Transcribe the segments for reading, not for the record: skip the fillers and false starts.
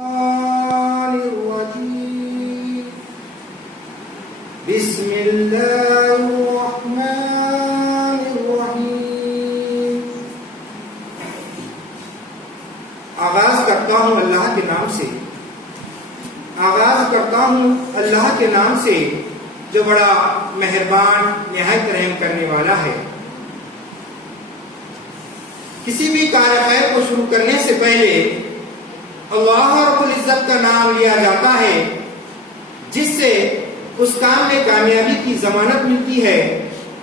بسم اللہ الرحمن الرحیم۔ آغاز کرتا ہوں اللہ کے نام سے، آغاز کرتا ہوں اللہ کے نام سے جو بڑا مہربان نہایت رحم کرنے والا ہے۔ کسی بھی کار خیر کو شروع کرنے سے پہلے اللہ رب العزت کا نام لیا جاتا ہے، جس سے اس کام میں کامیابی کی ضمانت ملتی ہے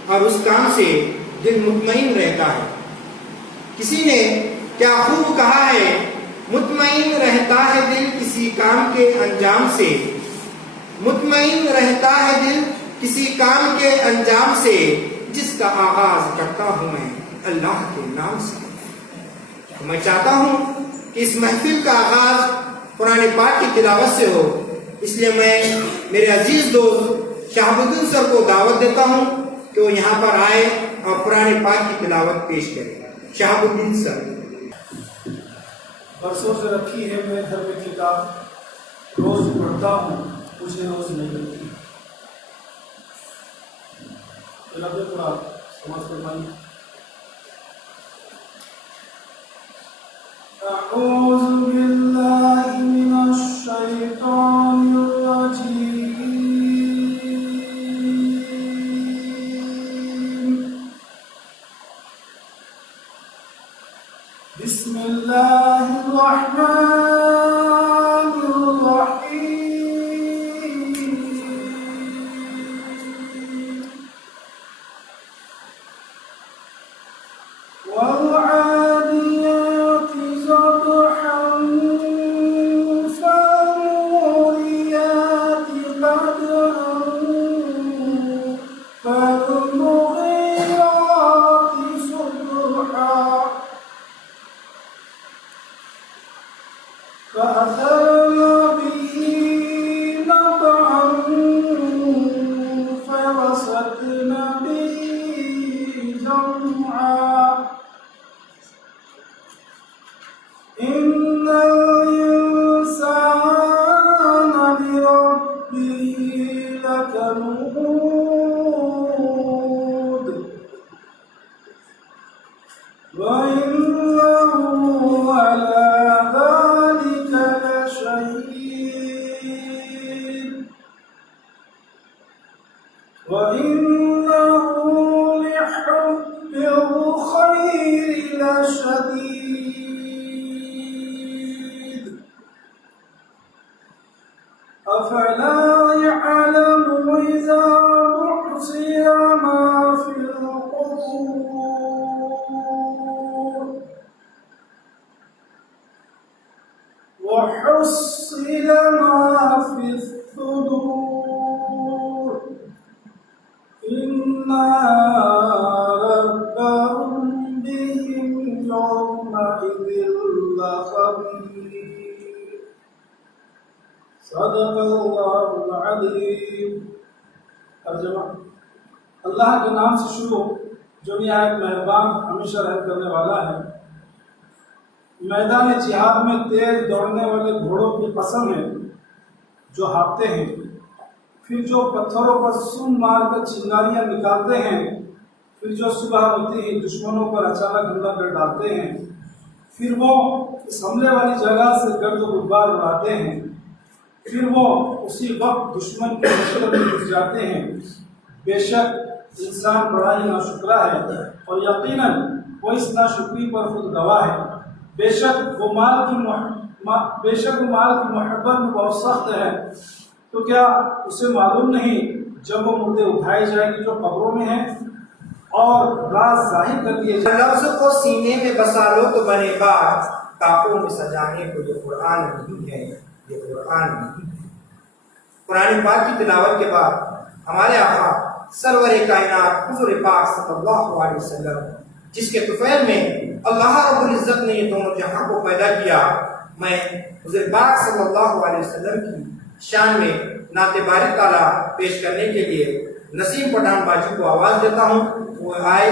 اور اس کام سے دل مطمئن رہتا ہے۔ کسی نے کیا خوب کہا ہے، مطمئن رہتا ہے دل کسی کام کے انجام سے، مطمئن رہتا ہے دل کسی کام کے انجام سے، جس کا آغاز کرتا ہوں میں اللہ کے نام سے۔ میں چاہتا ہوں کہ اس محفل کا آغاز قرآن پاک کی تلاوت سے ہو، اس لیے میں میرے عزیز دوست شہاب الدین سر کو دعوت دیتا ہوں کہ وہ یہاں پر آئے اور قرآن پاک کی تلاوت پیش کرے۔ شہاب الدین سر۔ برسوں سے رکھی ہے میں گھر میں کتاب، روز پڑھتا ہوں مجھے روز نہیں ملتی۔ لفظ قرآن سمجھ فرمائیے۔ اعوذ باللہ من الشیطان الرجیم، بسم اللہ الرحمن الرحیم۔ والعادیات ضبحا فالموریات قدحا فالمغیرات صبحا فأثرن به نقعا فوسطن به جمعا إن الإنسان لربه لكنود وإنه على ذلك لشهيد وإنه لحب الخير لشديد أفلا يعلم إذا بعثر ما في القبور وحصل ما في الصدور إن ربهم بهم يومئذ لخبير صدق اللہ العظیم۔ ترجمہ۔ اللہ کے نام سے شروع جو نہایت مہربان ہمیشہ رحم کرنے والا ہے۔ میدان جہاد میں تیز دوڑنے والے گھوڑوں کی قسم ہے جو ہانپتے ہیں، پھر جو پتھروں پر سم مار کر چنگاریاں نکالتے ہیں، پھر جو صبح ہوتی ہی دشمنوں پر اچانک حملہ کر ڈالتے ہیں، پھر وہ اس حملے والی جگہ سے گرد و غبار اڑاتے ہیں، پھر وہ اسی وقت دشمن کے مشرق میں گھس جاتے ہیں۔ بے شک انسان بڑا ہی ناشکرا ہے اور یقیناً وہ اس ناشکری پر خود گواہ ہے۔ بے شک وہ مال کی محبت میں بہت سخت ہے، تو کیا اسے معلوم نہیں جب وہ مردے اٹھائے جائیں گے جو قبروں میں ہیں اور راز ظاہر کر دیے جائیں۔ لفظ کو سینے میں بسا لو تو بنے بات، کاپوں میں سجانے کو جو قرآن نہیں ہے، یہ قرآن نہیں ہے۔ قرآن پاک کی تلاوت کے بعد ہمارے آقا سرور کائنات حضور پاک صلی اللہ علیہ وسلم، جس کے طفیل میں اللہ رب العزت نے یہ دونوں جہاں کو پیدا کیا، میں حضور پاک صلی اللہ علیہ وسلم کی شان میں نعت باری تعالیٰ پیش کرنے کے لیے نسیم پٹھان باجی کو آواز دیتا ہوں، وہ آئے